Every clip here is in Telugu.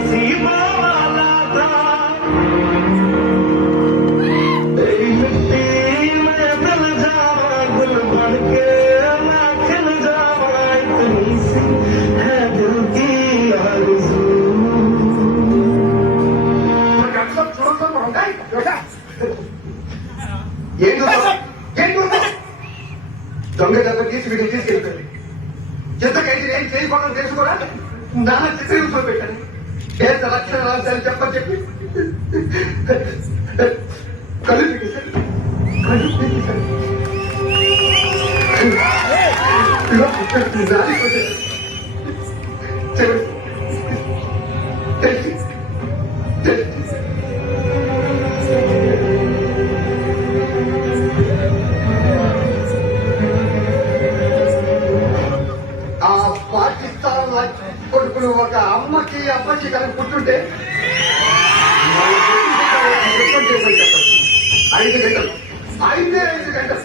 नसीबों वाला था तेरी मिट्टी में मिल जावा गुल बन के मैं खिल जावा इतनी सी है दिल की आरज़ू దొంగ దెబ్బ తీసి వీడిని తీసుకెళ్ళిపోయింది. ఎంతకైతే ఏం చేయకూడదని తెలుసు కూడా నాన్న చిత్రీకరణ పెట్టాను. ఎంత లక్షణ రాశాను చెప్పని చెప్పి కళ్ళు పీకేశాను. కొడుకులు ఒక అమ్మకి అబ్బకి కలిసి పుట్టుంటే 5 గంటలు 5 గంటలు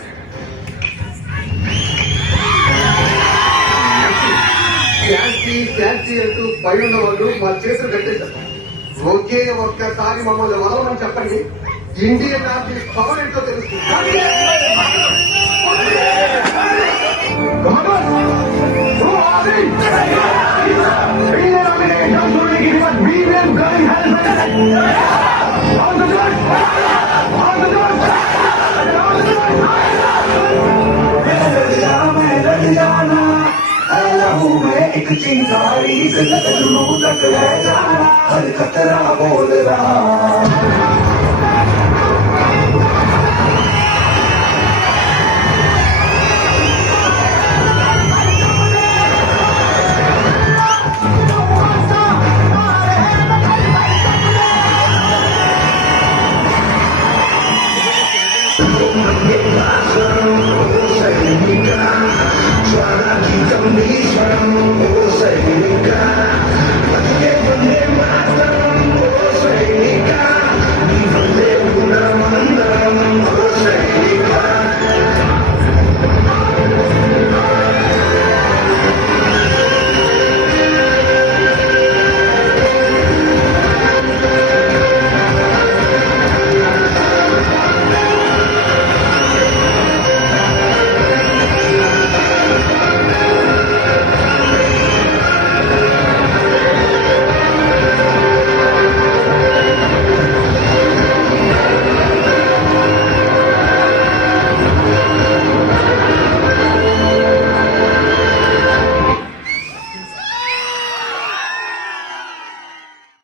శాంతి అంటూ పై ఉన్న వాళ్ళు మా చేతులు కట్టేశారు. ఒకే ఒక్కసారి మమ్మల్ని వదలమని చెప్పండి. ఇండియన్ ఆర్మీ పవర్ ఏంటో తెలుస్తుంది. एक चिंगारी से जुनून तक रह जाना हर खतरा बोल रहा